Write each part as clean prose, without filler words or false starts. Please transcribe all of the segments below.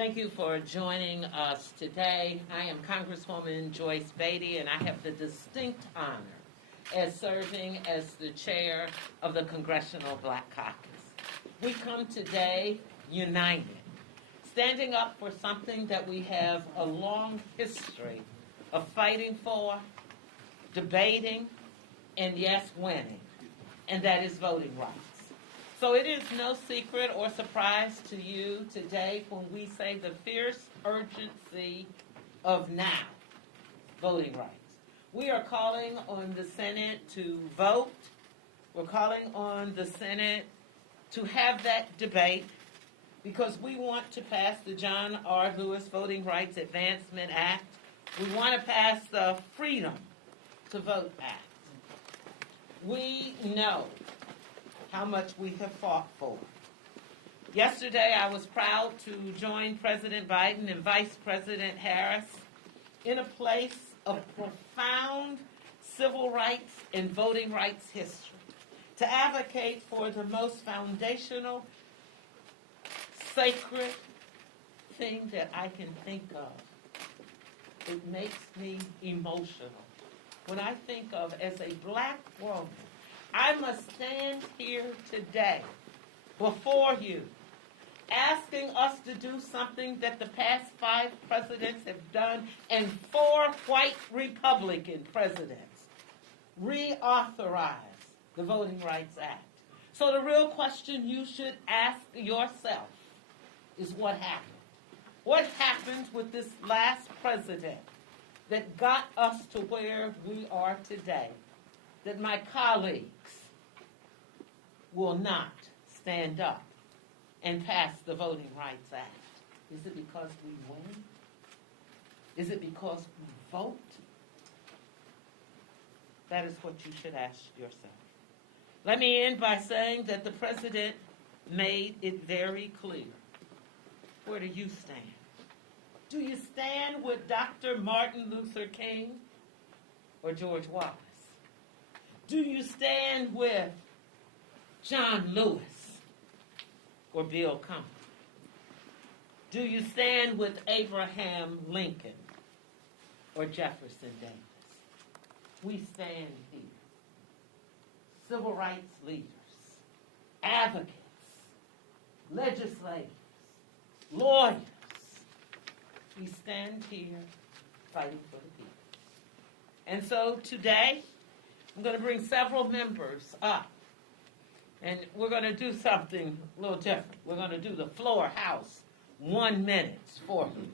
Thank you for joining us today. I am Congresswoman Joyce Beatty, and I have the distinct honor as serving as the chair of the Congressional Black Caucus. We come today united, standing up for something that we have a long history of fighting for, debating, and yes, winning, and that is voting rights. So it is no secret or surprise to you today when we say the fierce urgency of now, voting rights. We are calling on the Senate to vote. We're calling on the Senate to have that debate because we want to pass the John R. Lewis Voting Rights Advancement Act. We want to pass the Freedom to Vote Act. We know how much we have fought for. Yesterday, I was proud to join President Biden and Vice President Harris in a place of profound civil rights and voting rights history to advocate for the most foundational, sacred thing that I can think of. It makes me emotional. When I think of, as a black woman, I must stand here today before you asking us to do something that the past 5 presidents have done and 4 white Republican presidents: reauthorize the Voting Rights Act. So the real question you should ask yourself is what happened? What happened with this last president that got us to where we are today, that my colleagues will not stand up and pass the Voting Rights Act? Is it because we win? Is it because we vote? That is what you should ask yourself. Let me end by saying that the president made it very clear. Where do you stand? Do you stand with Dr. Martin Luther King or George Wallace? Do you stand with John Lewis or Bill Clinton? Do you stand with Abraham Lincoln or Jefferson Davis? We stand here. Civil rights leaders, advocates, legislators, lawyers. We stand here fighting for the people. And so today, I'm going to bring several members up. And we're going to do something a little different. We're going to do the floor house 1 minute for you,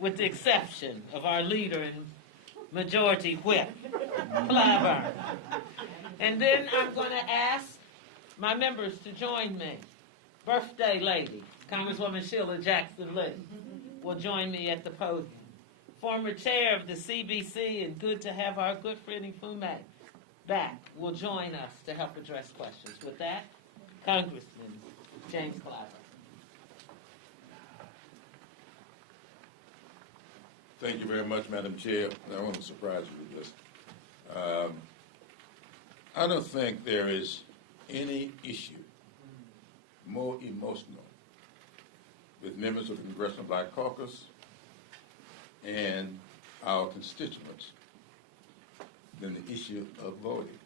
with the exception of our leader and majority whip, Clyburn. And then I'm going to ask my members to join me. Birthday lady, Congresswoman Sheila Jackson Lee, will join me at the podium. Former chair of the CBC, and good to have our good friend Fume back, will join us to help address questions. With that, Congressman James Clyburn. Thank you very much, Madam Chair. I want to surprise you with this. I don't think there is any issue more emotional with members of the Congressional Black Caucus and our constituents than the issue of voting.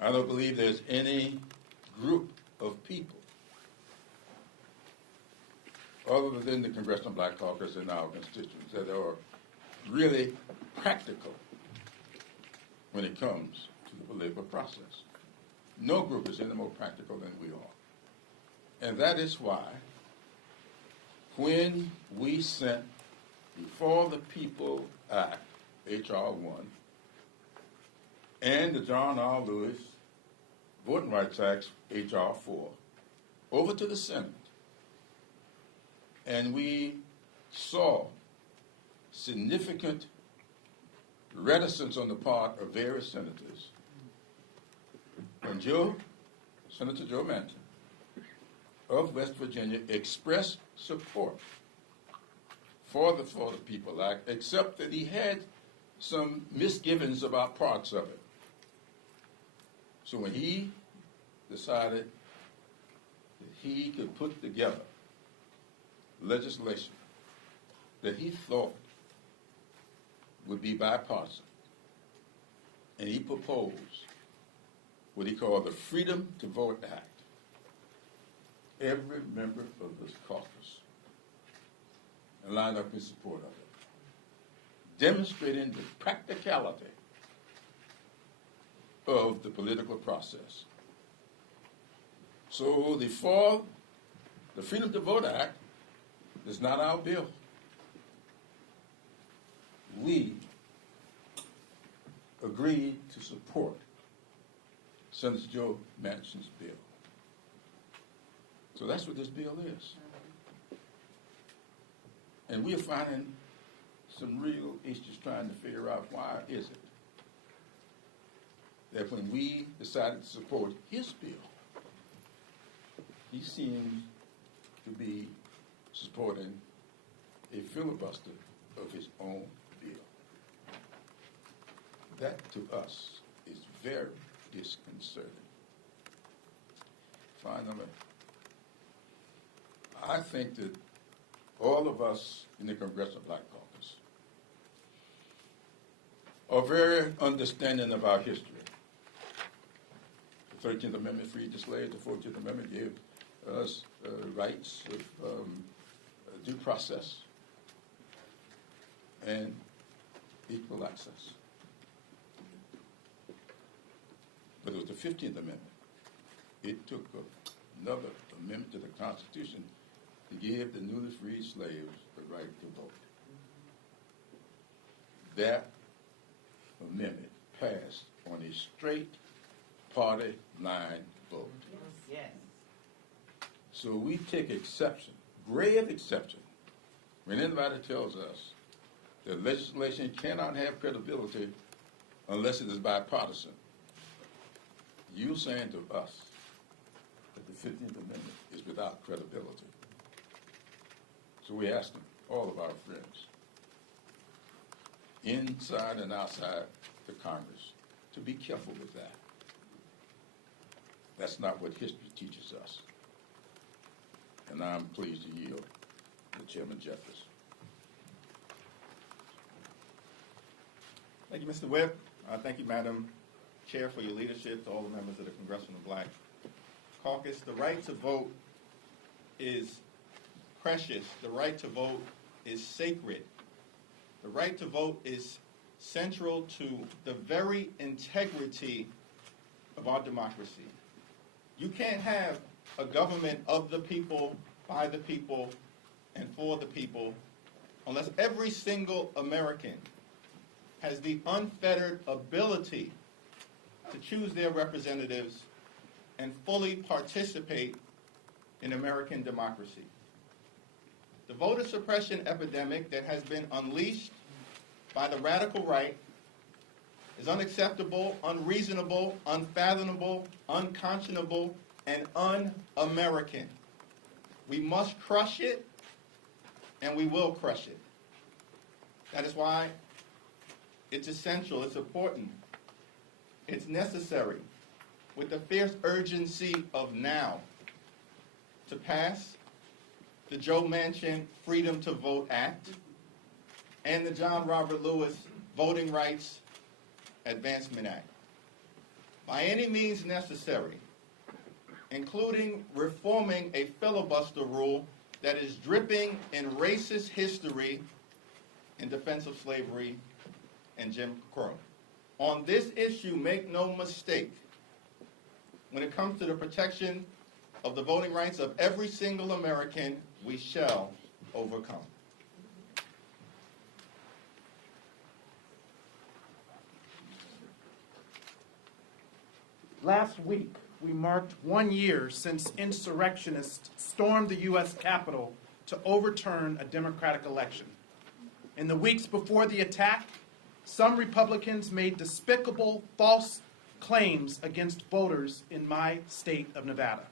I don't believe there's any group of people other than the Congressional Black Caucus and our constituents that are really practical when it comes to the political process. No group is any more practical than we are. And that is why when we sent before the People Act, H.R. 1, and the John R. Lewis Voting Rights Act, H.R. 4, over to the Senate, and we saw significant reticence on the part of various senators, when Senator Joe Manchin of West Virginia expressed support for the People Act, except that he had some misgivings about parts of it. So when he decided that he could put together legislation that he thought would be bipartisan, and he proposed what he called the Freedom to Vote Act. Every member of this caucus lined up in support of it, demonstrating the practicality of the political process. So the Freedom to Vote Act is not our bill. We agreed to support Senator Joe Manchin's bill. So that's what this bill is. And we are finding some real issues trying to figure out why is it that when we decided to support his bill, he seems to be supporting a filibuster of his own bill. That, to us, is very disconcerting. Finally, I think that all of us in the Congressional Black Caucus are very understanding of our history. The 13th Amendment freed the slaves. The 14th Amendment gave us rights of due process and equal access. But it was the 15th Amendment. It took another amendment to the Constitution to give the newly freed slaves the right to vote. That amendment passed on a straight party line vote. Yes. So we take exception, grave exception, when anybody tells us that legislation cannot have credibility unless it is bipartisan. You're saying to us that the 15th Amendment is without credibility. So we ask them, all of our friends, inside and outside the Congress, to be careful with that. That's not what history teaches us. And I'm pleased to yield to Chairman Jeffers. Thank you, Mr. Whip. Thank you, Madam Chair, for your leadership, to all the members of the Congressional Black Caucus. The right to vote is precious. The right to vote is sacred. The right to vote is central to the very integrity of our democracy. You can't have a government of the people, by the people, and for the people unless every single American has the unfettered ability to choose their representatives and fully participate in American democracy. The voter suppression epidemic that has been unleashed by the radical right is unacceptable, unreasonable, unfathomable, unconscionable, and un-American. We must crush it, and we will crush it. That is why it's essential, it's important, it's necessary, with the fierce urgency of now, to pass the Joe Manchin Freedom to Vote Act and the John Robert Lewis Voting Rights Advancement Act. By any means necessary, including reforming a filibuster rule that is dripping in racist history in defense of slavery and Jim Crow. On this issue, make no mistake, when it comes to the protection of the voting rights of every single American, we shall overcome. Last week, we marked 1 year since insurrectionists stormed the U.S. Capitol to overturn a Democratic election. In the weeks before the attack, some Republicans made despicable, false claims against voters in my state of Nevada.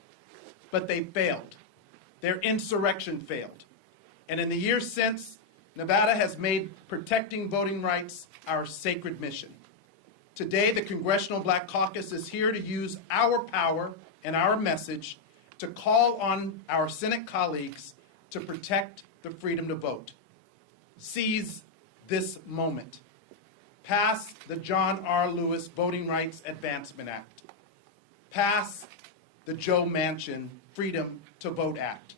But they failed. Their insurrection failed. And in the years since, Nevada has made protecting voting rights our sacred mission. Today, the Congressional Black Caucus is here to use our power and our message to call on our Senate colleagues to protect the freedom to vote. Seize this moment. Pass the John R. Lewis Voting Rights Advancement Act. Pass the Joe Manchin Freedom to Vote Act.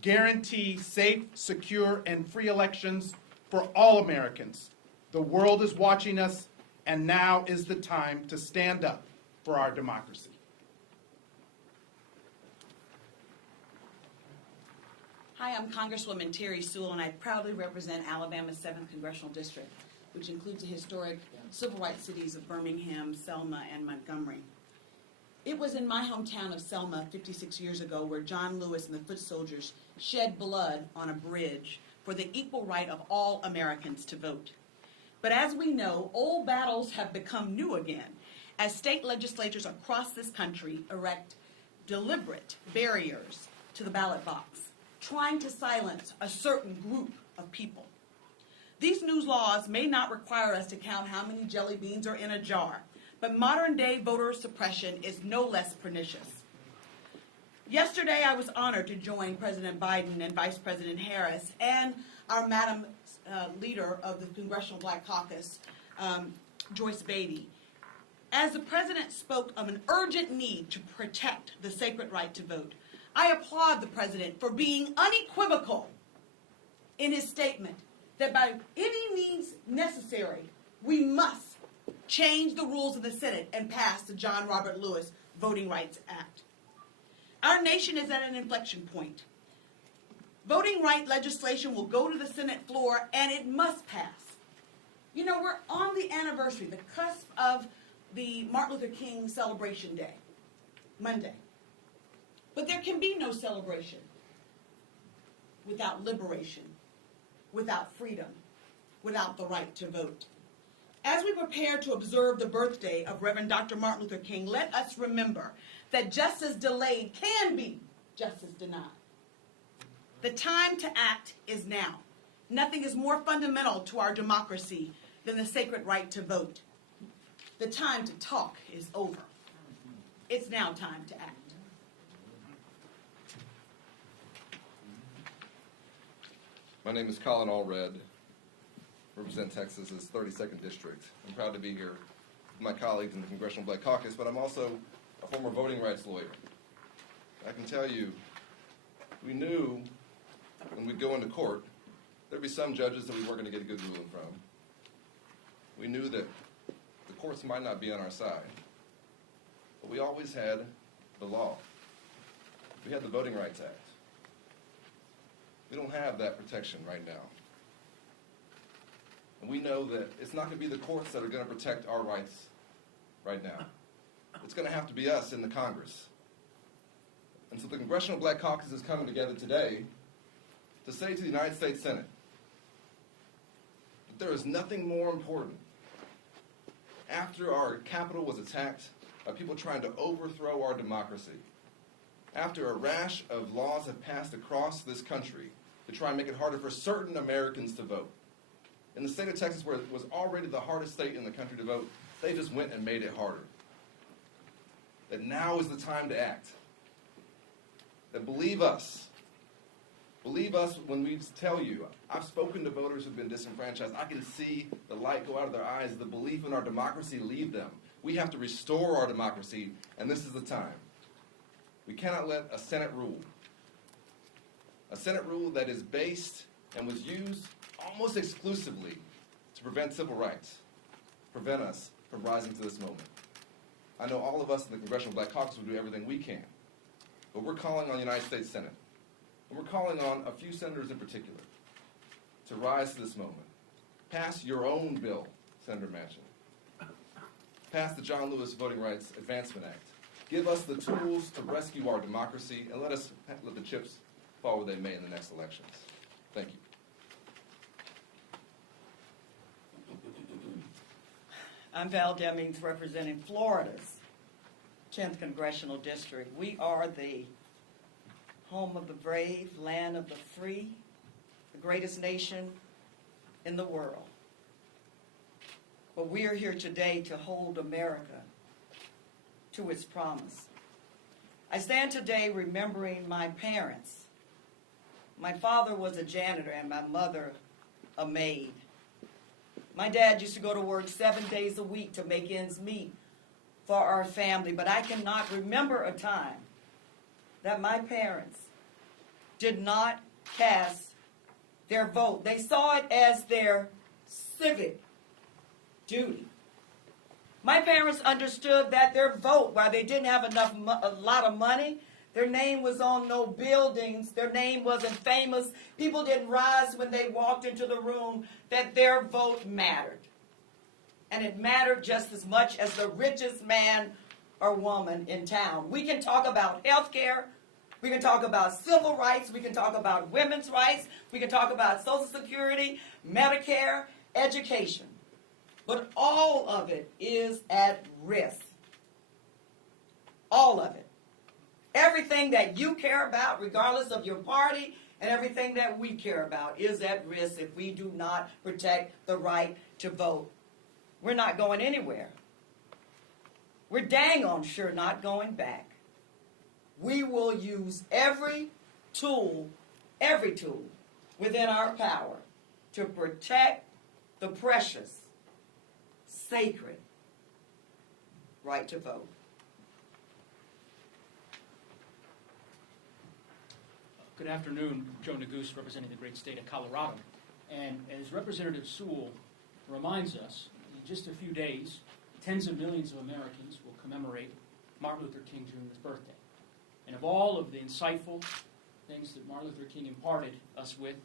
Guarantee safe, secure, and free elections for all Americans. The world is watching us, and now is the time to stand up for our democracy. Hi, I'm Congresswoman Terry Sewell, and I proudly represent Alabama's 7th Congressional District, which includes the historic civil rights cities of Birmingham, Selma, and Montgomery. It was in my hometown of Selma 56 years ago where John Lewis and the foot soldiers shed blood on a bridge for the equal right of all Americans to vote. But as we know, old battles have become new again as state legislatures across this country erect deliberate barriers to the ballot box, trying to silence a certain group of people. These new laws may not require us to count how many jelly beans are in a jar, but modern-day voter suppression is no less pernicious. Yesterday, I was honored to join President Biden and Vice President Harris and our Madam Leader of the Congressional Black Caucus, Joyce Beatty, as the President spoke of an urgent need to protect the sacred right to vote. I applaud the President for being unequivocal in his statement that by any means necessary, we must change the rules of the Senate and pass the John Robert Lewis Voting Rights Act. Our nation is at an inflection point. Voting right legislation will go to the Senate floor, and it must pass. You know, we're on the anniversary, the cusp of the Martin Luther King celebration day, Monday. But there can be no celebration without liberation, without freedom, without the right to vote. As we prepare to observe the birthday of Reverend Dr. Martin Luther King, let us remember that justice delayed can be justice denied. The time to act is now. Nothing is more fundamental to our democracy than the sacred right to vote. The time to talk is over. It's now time to act. My name is Colin Allred, represent Texas's 32nd District. I'm proud to be here with my colleagues in the Congressional Black Caucus, but I'm also a former voting rights lawyer. I can tell you, we knew when we'd go into court, there'd be some judges that we weren't going to get a good ruling from. We knew that the courts might not be on our side, but we always had the law. We had the Voting Rights Act. We don't have that protection right now. And we know that it's not going to be the courts that are going to protect our rights right now. It's going to have to be us in the Congress. And so the Congressional Black Caucus is coming together today to say to the United States Senate that there is nothing more important. After our Capitol was attacked by people trying to overthrow our democracy, after a rash of laws have passed across this country to try and make it harder for certain Americans to vote, in the state of Texas, where it was already the hardest state in the country to vote, they just went and made it harder. That now is the time to act. That believe us when we tell you, I've spoken to voters who've been disenfranchised. I can see the light go out of their eyes, the belief in our democracy leave them. We have to restore our democracy, and this is the time. We cannot let a Senate rule that is based and was used almost exclusively to prevent civil rights, prevent us from rising to this moment. I know all of us in the Congressional Black Caucus will do everything we can, but we're calling on the United States Senate, and we're calling on a few senators in particular to rise to this moment. Pass your own bill, Senator Manchin. Pass the John Lewis Voting Rights Advancement Act. Give us the tools to rescue our democracy, and let the chips fall where they may in the next elections. Thank you. I'm Val Demings, representing Florida's 10th Congressional District. We are the home of the brave, land of the free, the greatest nation in the world. But we are here today to hold America to its promise. I stand today remembering my parents, My father was a janitor and my mother a maid. My dad used to go to work 7 days a week to make ends meet for our family, but I cannot remember a time that my parents did not cast their vote. They saw it as their civic duty. My parents understood that their vote, while they didn't have a lot of money, their name was on no buildings, their name wasn't famous, people didn't rise when they walked into the room, that their vote mattered. And it mattered just as much as the richest man or woman in town. We can talk about health care, we can talk about civil rights, we can talk about women's rights, we can talk about Social Security, Medicare, education. But all of it is at risk. All of it. Everything that you care about, regardless of your party, and everything that we care about is at risk if we do not protect the right to vote. We're not going anywhere. We're dang on sure not going back. We will use every tool within our power to protect the precious, sacred right to vote. Good afternoon, Joe Neguse, representing the great state of Colorado. And as Representative Sewell reminds us, in just a few days, tens of millions of Americans will commemorate Martin Luther King Jr.'s birthday. And of all of the insightful things that Martin Luther King imparted us with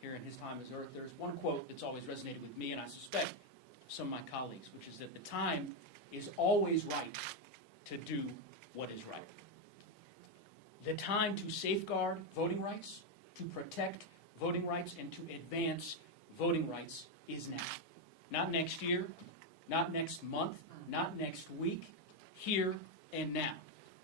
here in his time as Earth, there's one quote that's always resonated with me, and I suspect some of my colleagues, which is that the time is always right to do what is right. The time to safeguard voting rights, to protect voting rights, and to advance voting rights is now. Not next year, not next month, not next week, here and now.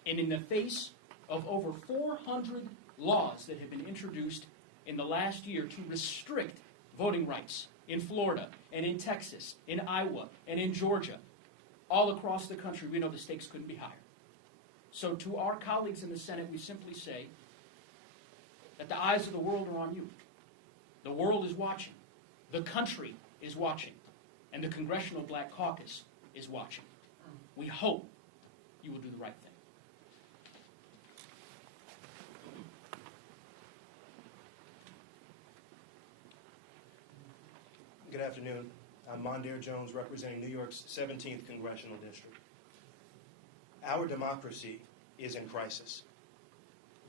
And in the face of over 400 laws that have been introduced in the last year to restrict voting rights in Florida and in Texas, in Iowa and in Georgia, all across the country, we know the stakes couldn't be higher. So to our colleagues in the Senate, we simply say that the eyes of the world are on you. The world is watching. The country is watching. And the Congressional Black Caucus is watching. We hope you will do the right thing. Good afternoon. I'm Mondaire Jones, representing New York's 17th Congressional District. Our democracy is in crisis.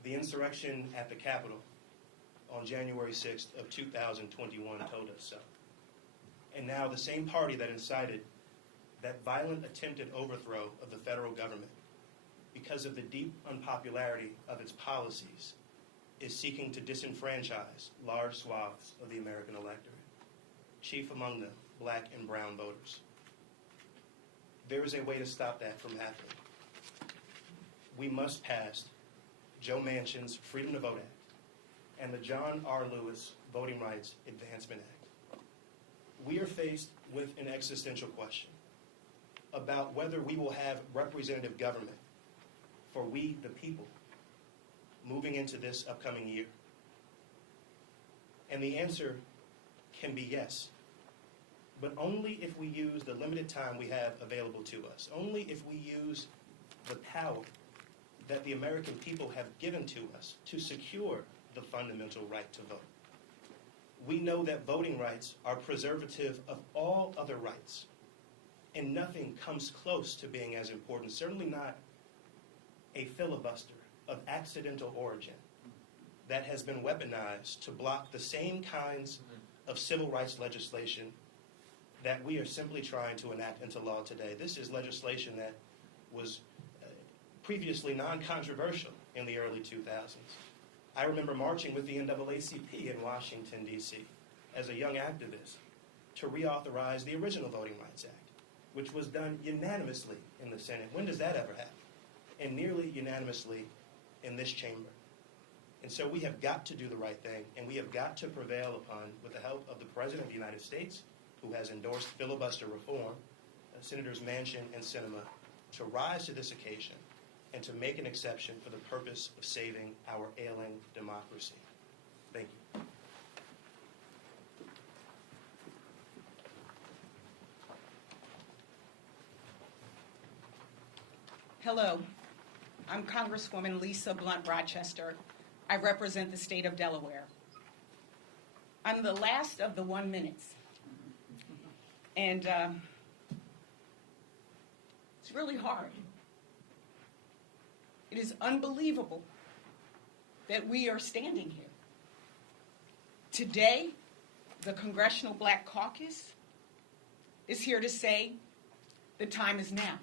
The insurrection at the Capitol on January 6th of 2021 told us so. And now the same party that incited that violent attempted overthrow of the federal government because of the deep unpopularity of its policies is seeking to disenfranchise large swaths of the American electorate, chief among them black and brown voters. There is a way to stop that from happening. We must pass Joe Manchin's Freedom to Vote Act and the John R. Lewis Voting Rights Advancement Act. We are faced with an existential question about whether we will have representative government for we, the people, moving into this upcoming year. And the answer can be yes, but only if we use the limited time we have available to us, only if we use the power that the American people have given to us to secure the fundamental right to vote. We know that voting rights are preservative of all other rights, and nothing comes close to being as important, certainly not a filibuster of accidental origin that has been weaponized to block the same kinds of civil rights legislation that we are simply trying to enact into law today. This is legislation that was previously non-controversial in the early 2000s. I remember marching with the NAACP in Washington, D.C. as a young activist to reauthorize the original Voting Rights Act, which was done unanimously in the Senate. When does that ever happen? And nearly unanimously in this chamber. And so we have got to do the right thing, and we have got to prevail upon, with the help of the President of the United States, who has endorsed filibuster reform, Senators Manchin and Sinema, to rise to this occasion and to make an exception for the purpose of saving our ailing democracy. Thank you. Hello, I'm Congresswoman Lisa Blunt Rochester. I represent the state of Delaware. I'm the last of the 1 minutes. And it's really hard. It is unbelievable that we are standing here. Today, the Congressional Black Caucus is here to say the time is now.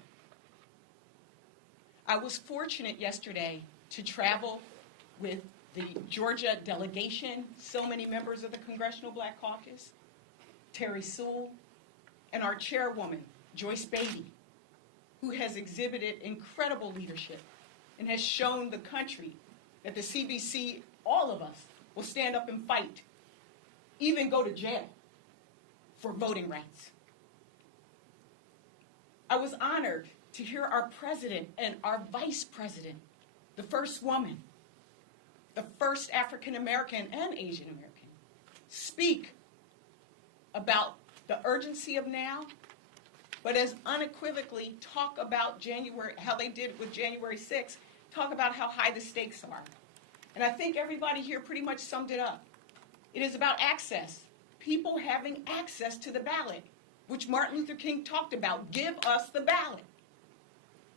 I was fortunate yesterday to travel with the Georgia delegation, so many members of the Congressional Black Caucus, Terry Sewell, and our chairwoman, Joyce Beatty, who has exhibited incredible leadership and has shown the country that the CBC, all of us, will stand up and fight, even go to jail for voting rights. I was honored to hear our president and our vice president, the first woman, the first African American and Asian American, speak about the urgency of now, but as unequivocally talk about January, how they did with January 6th, talk about how high the stakes are. And I think everybody here pretty much summed it up. It is about access, people having access to the ballot, which Martin Luther King talked about. Give us the ballot.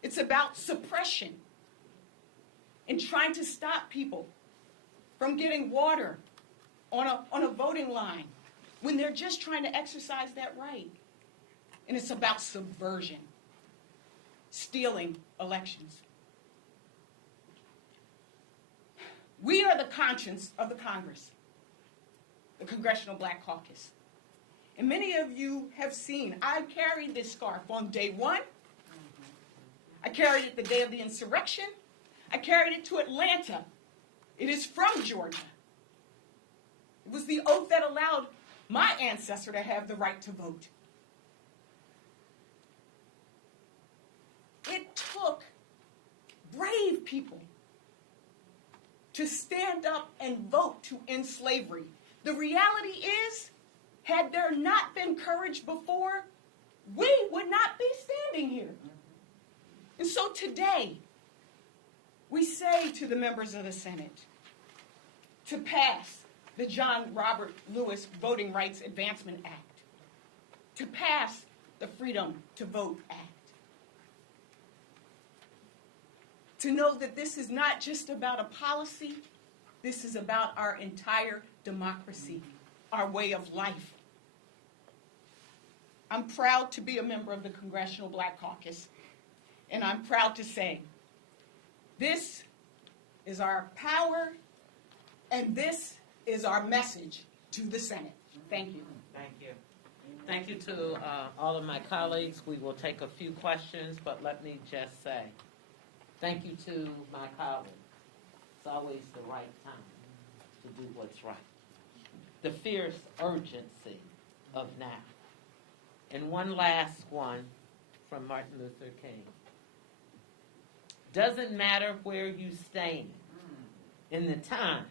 It's about suppression and trying to stop people from getting water on a voting line when they're just trying to exercise that right. And it's about subversion, stealing elections. We are the conscience of the Congress, the Congressional Black Caucus. And many of you have seen, I carried this scarf on day one. I carried it the day of the insurrection. I carried it to Atlanta. It is from Georgia. It was the oath that allowed my ancestor to have the right to vote. It took brave people to stand up and vote to end slavery. The reality is, had there not been courage before, we would not be standing here. And so today, we say to the members of the Senate to pass the John Robert Lewis Voting Rights Advancement Act, to pass the Freedom to Vote Act, to know that this is not just about a policy, this is about our entire democracy, our way of life. I'm proud to be a member of the Congressional Black Caucus, and I'm proud to say this is our power, and this is our message to the Senate. Thank you. Thank you. Thank you to all of my colleagues. We will take a few questions, but let me just say thank you to my colleagues. It's always the right time to do what's right. The fierce urgency of now. And one last one from Martin Luther King. Doesn't matter where you stand in the time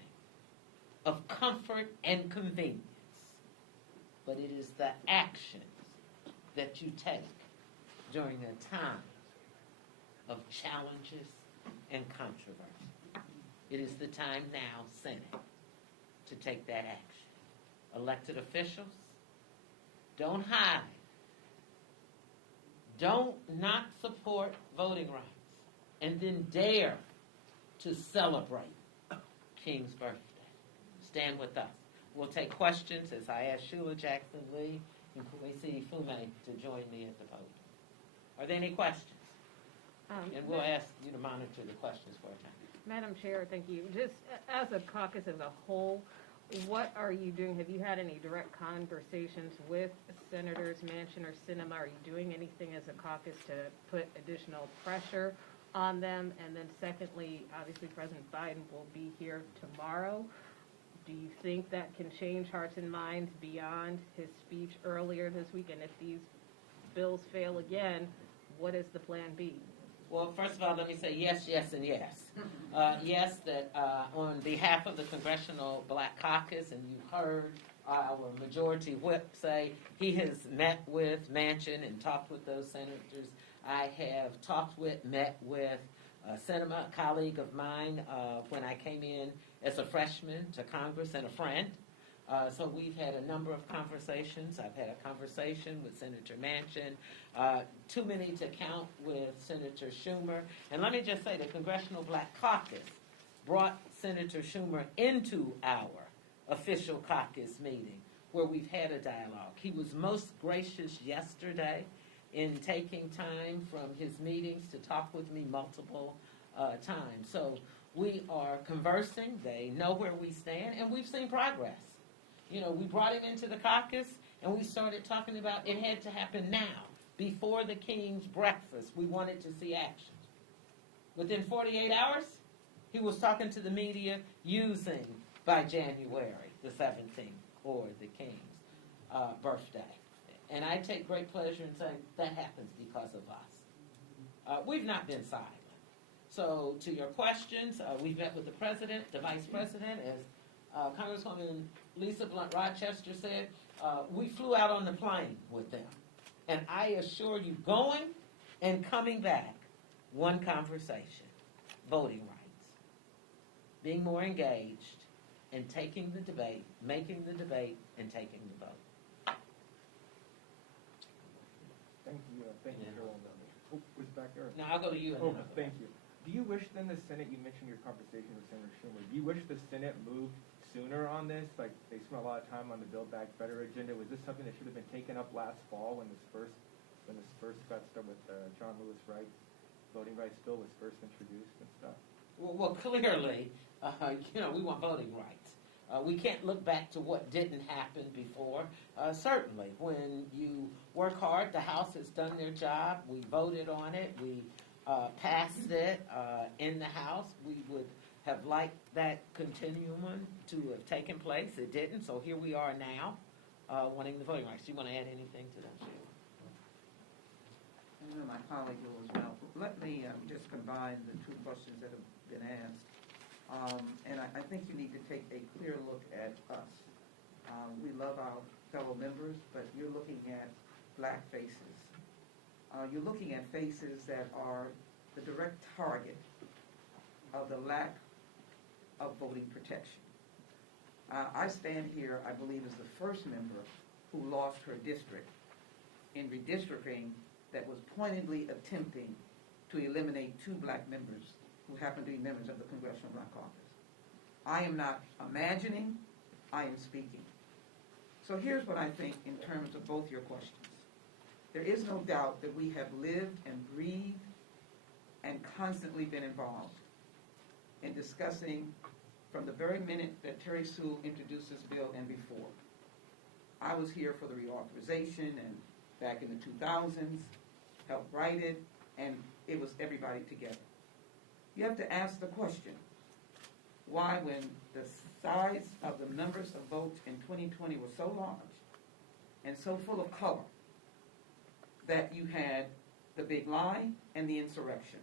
of comfort and convenience, but it is the actions that you take during a time of challenges and controversy. It is the time now, Senate, to take that action. Elected officials, don't hide. Don't not support voting rights and then dare to celebrate King's birthday. Stand with us. We'll take questions as I ask Sheila Jackson Lee and Kwesi Fume to join me at the podium. Are there any questions? And we'll ask you to monitor the questions for a time. Madam Chair, thank you. Just as a caucus as a whole, what are you doing? Have you had any direct conversations with Senators Manchin or Sinema? Are you doing anything as a caucus to put additional pressure on them? And then secondly, obviously President Biden will be here tomorrow. Do you think that can change hearts and minds beyond his speech earlier this week? And if these bills fail again, what is the plan B? Well, first of all, let me say yes, yes, and yes. Yes, that on behalf of the Congressional Black Caucus, and you heard our majority whip say he has met with Manchin and talked with those senators. I have met with Selma, a colleague of mine, when I came in as a freshman to Congress and a friend. So we've had a number of conversations. I've had a conversation with Senator Manchin, too many to count with Senator Schumer. And let me just say, the Congressional Black Caucus brought Senator Schumer into our official caucus meeting where we've had a dialogue. He was most gracious yesterday in taking time from his meetings to talk with me multiple times. So we are conversing. They know where we stand, and we've seen progress. You know, we brought him into the caucus, and we started talking about it had to happen now, before the King's breakfast. We wanted to see action. Within 48 hours, he was talking to the media using by January the 17th, or the King's birthday. And I take great pleasure in saying that happens because of us. We've not been silent. So to your questions, we've met with the President, the Vice President, as Congresswoman Lisa Blunt Rochester said, we flew out on the plane with them. And I assure you, going and coming back, one conversation, voting rights. Being more engaged and taking the debate, making the debate, and taking the vote. Thank you, Carol. Oh, was back there? Now I'll go to you. And then I'll go thank back. you. Do you wish then the Senate, you mentioned your conversation with Senator Schumer, do you wish the Senate moved sooner on this? Like, they spent a lot of time on the Build Back Better agenda. Was this something that should have been taken up last fall when this first got started with John Lewis Wright's voting rights bill was first introduced and stuff? Well, clearly, we want voting rights. We can't look back to what didn't happen before. Certainly, when you work hard, the House has done their job. We voted on it. We passed it in the House. We would have liked that continuum to have taken place. It didn't, so here we are now wanting the voting rights. Do you want to add anything to that? I know my colleague will as well. Let me just combine the two questions that have been asked. And I think you need to take a clear look at us. We love our fellow members, but you're looking at black faces. You're looking at faces that are the direct target of the lack of voting protection. I stand here, I believe, as the first member who lost her district in redistricting that was pointedly attempting to eliminate two black members who happen to be members of the Congressional Black Caucus. I am not imagining, I am speaking. So here's what I think in terms of both your questions. There is no doubt that we have lived and breathed and constantly been involved in discussing from the very minute that Terry Sewell introduced this bill and before. I was here for the reauthorization and back in the 2000s, helped write it, and it was everybody together. You have to ask the question, why when the size of the numbers of votes in 2020 were so large and so full of color that you had the big lie and the insurrection.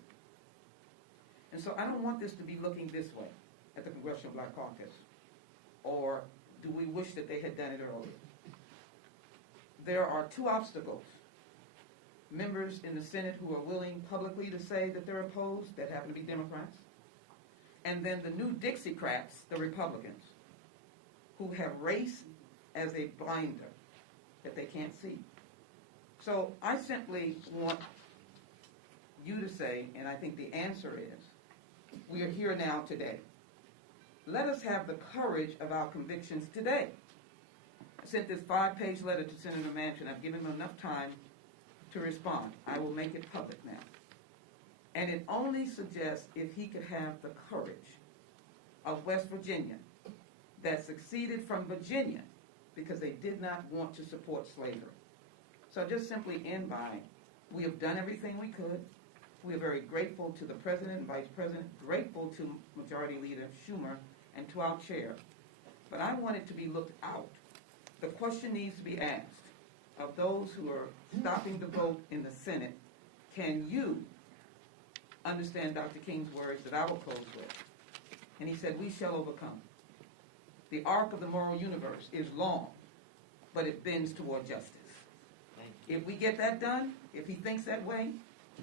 And so I don't want this to be looking this way at the Congressional Black Caucus, or do we wish that they had done it earlier? There are two obstacles. Members in the Senate who are willing publicly to say that they're opposed, that happen to be Democrats, and then the new Dixiecrats, the Republicans, who have race as a blinder that they can't see. So I simply want you to say, and I think the answer is, we are here now today. Let us have the courage of our convictions today. I sent this 5-page letter to Senator Manchin. I've given him enough time to respond. I will make it public now. And it only suggests if he could have the courage of West Virginia that succeeded from Virginia because they did not want to support slavery. So just simply end by, we have done everything we could. We are very grateful to the President and Vice President, grateful to Majority Leader Schumer, and to our chair. But I want it to be looked out. The question needs to be asked of those who are stopping the vote in the Senate, can you understand Dr. King's words that I will close with. And he said, we shall overcome. The arc of the moral universe is long, but it bends toward justice. If we get that done, if he thinks that way,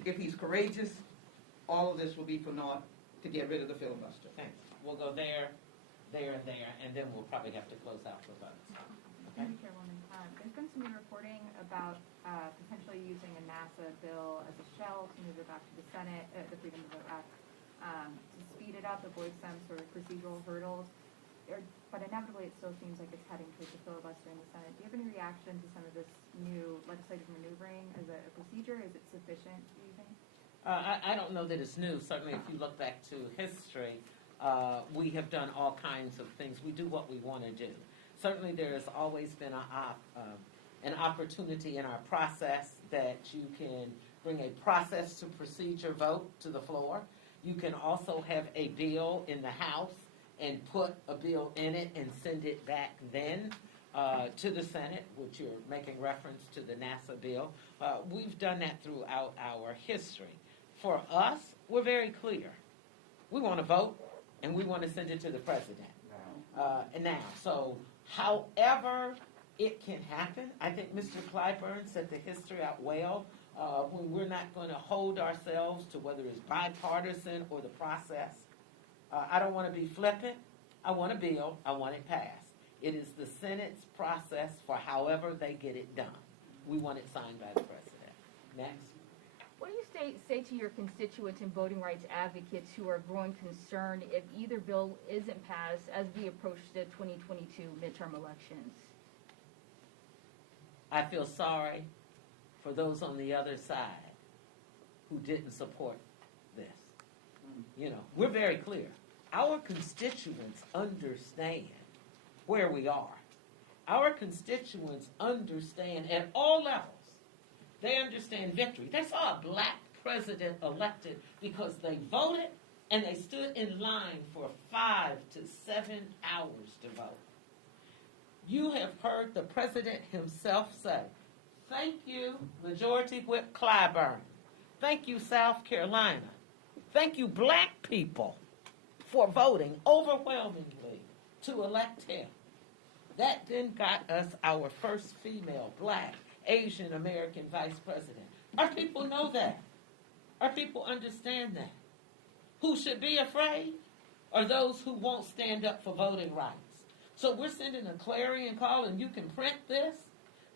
if he's courageous, all of this will be for naught to get rid of the filibuster. Thanks. We'll go there, and there, and then we'll probably have to close out for votes. Thank you, Chairwoman. There's been some new reporting about potentially using a NASA bill as a shell to move it back to the Senate, the Freedom to Vote Act, to speed it up, avoid some sort of procedural hurdles. But inevitably, it still seems like it's heading towards a filibuster in the Senate. Do you have any reaction to some of this new legislative maneuvering as a procedure? Is it sufficient, do you think? I don't know that it's new. Certainly, if you look back to history, we have done all kinds of things. We do what we want to do. Certainly, there has always been an opportunity in our process that you can bring a process to procedure vote to the floor. You can also have a bill in the House and put a bill in it and send it back then to the Senate, which you're making reference to the NASA bill. We've done that throughout our history. For us, we're very clear. We want to vote, and we want to send it to the president. And now, so however it can happen, I think Mr. Clyburn set the history out well when we're not going to hold ourselves to whether it's bipartisan or the process. I don't want to be flippant. I want a bill. I want it passed. It is the Senate's process for however they get it done. We want it signed by the president. Next. What do you say to your constituents and voting rights advocates who are growing concerned if either bill isn't passed as we approach the 2022 midterm elections? I feel sorry for those on the other side who didn't support this. You know, we're very clear. Our constituents understand where we are. Our constituents understand at all levels. They understand victory. They saw a black president elected because they voted and they stood in line for 5 to 7 hours to vote. You have heard the president himself say, thank you, Majority Whip Clyburn. Thank you, South Carolina. Thank you, black people, for voting overwhelmingly to elect him. That then got us our first female, black, Asian American vice president. Our people know that. Our people understand that. Who should be afraid are those who won't stand up for voting rights. So we're sending a clarion call, and you can print this.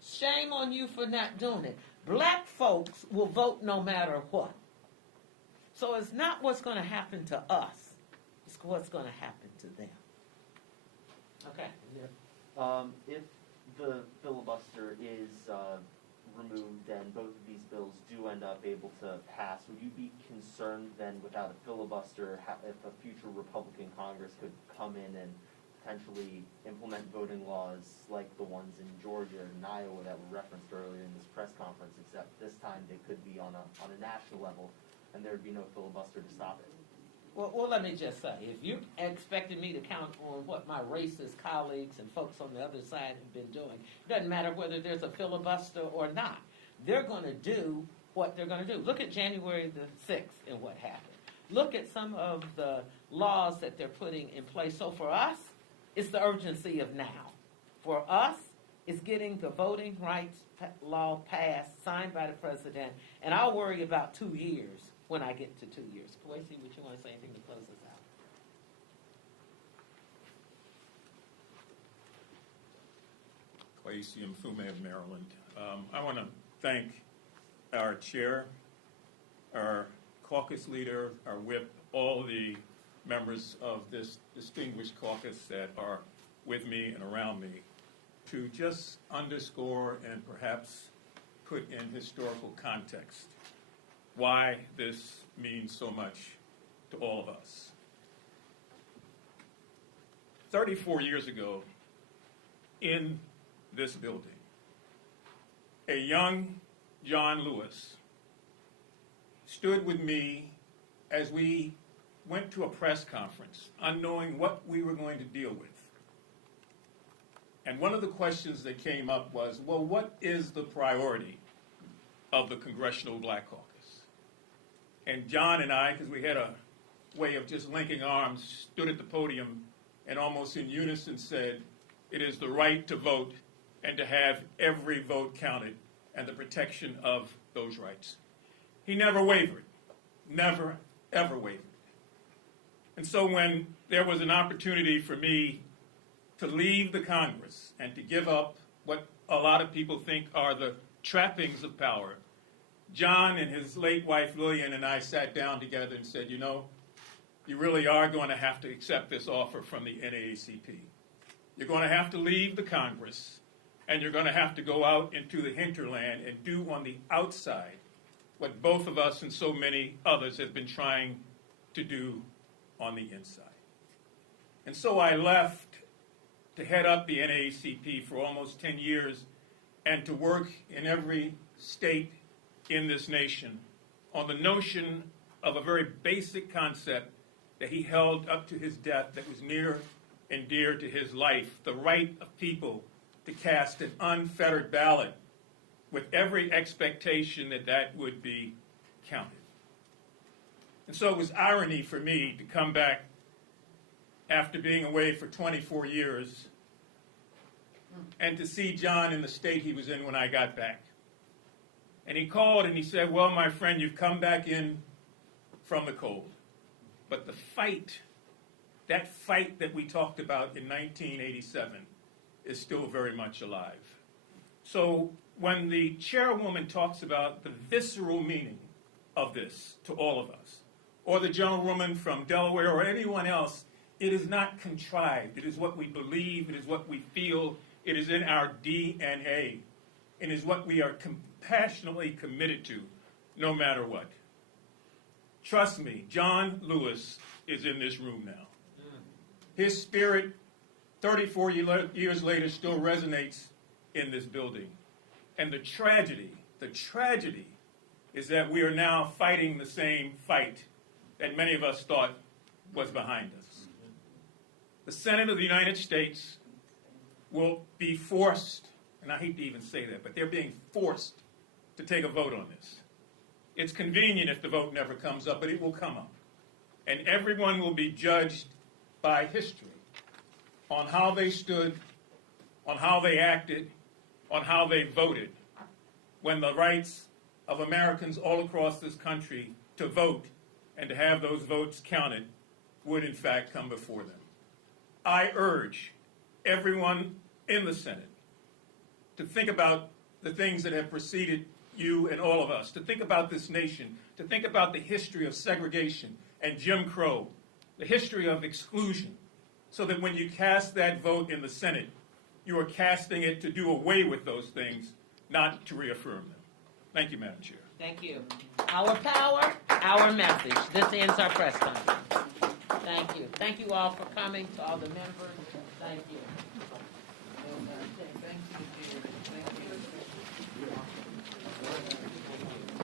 Shame on you for not doing it. Black folks will vote no matter what. So it's not what's going to happen to us. It's what's going to happen to them. Okay. Yeah. If the filibuster is removed and both of these bills do end up able to pass, would you be concerned then without a filibuster if a future Republican Congress could come in and potentially implement voting laws like the ones in Georgia and Iowa that were referenced earlier in this press conference, except this time they could be on a national level and there would be no filibuster to stop it? Well, let me just say, if you expected me to count on what my racist colleagues and folks on the other side have been doing, it doesn't matter whether there's a filibuster or not. They're going to do what they're going to do. Look at January the 6th and what happened. Look at some of the laws that they're putting in place. So for us, it's the urgency of now. For us, it's getting the voting rights law passed, signed by the president, and I'll worry about 2 years when I get to 2 years. Kwesi, would you want to say anything to close this out? Kwesi Mfume of Maryland. I want to thank our chair, our caucus leader, our whip, all the members of this distinguished caucus that are with me and around me to just underscore and perhaps put in historical context why this means so much to all of us. 34 years ago, in this building, a young John Lewis stood with me as we went to a press conference, unknowing what we were going to deal with. And one of the questions that came up was, well, what is the priority of the Congressional Black Caucus? And John and I, because we had a way of just linking arms, stood at the podium and almost in unison said, it is the right to vote and to have every vote counted and the protection of those rights. He never wavered, never, ever wavered. And so when there was an opportunity for me to leave the Congress and to give up what a lot of people think are the trappings of power, John and his late wife Lillian and I sat down together and said, you know, you really are going to have to accept this offer from the NAACP. You're going to have to leave the Congress, and you're going to have to go out into the hinterland and do on the outside what both of us and so many others have been trying to do on the inside. And so I left to head up the NAACP for almost 10 years and to work in every state in this nation on the notion of a very basic concept that he held up to his death that was near and dear to his life, the right of people to cast an unfettered ballot with every expectation that that would be counted. And so it was irony for me to come back after being away for 24 years and to see John in the state he was in when I got back. And he called and he said, well, my friend, you've come back in from the cold. But the fight, that fight that we talked about in 1987 is still very much alive. So when the chairwoman talks about the visceral meaning of this to all of us, or the gentlewoman from Delaware or anyone else, it is not contrived. It is what we believe. It is what we feel. It is in our DNA. It is what we are compassionately committed to, no matter what. Trust me, John Lewis is in this room now. His spirit, 34 years later, still resonates in this building. And the tragedy is that we are now fighting the same fight that many of us thought was behind us. The Senate of the United States will be forced, and I hate to even say that, but they're being forced to take a vote on this. It's convenient if the vote never comes up, but it will come up. And everyone will be judged by history on how they stood, on how they acted, on how they voted when the rights of Americans all across this country to vote and to have those votes counted would in fact come before them. I urge everyone in the Senate to think about the things that have preceded you and all of us, to think about this nation, to think about the history of segregation and Jim Crow, the history of exclusion, so that when you cast that vote in the Senate, you are casting it to do away with those things, not to reaffirm them. Thank you, Madam Chair. Thank you. Our power, our message. This ends our press conference. Thank you. Thank you all for coming, to all the members. Thank you. Thank you, dear. Thank you.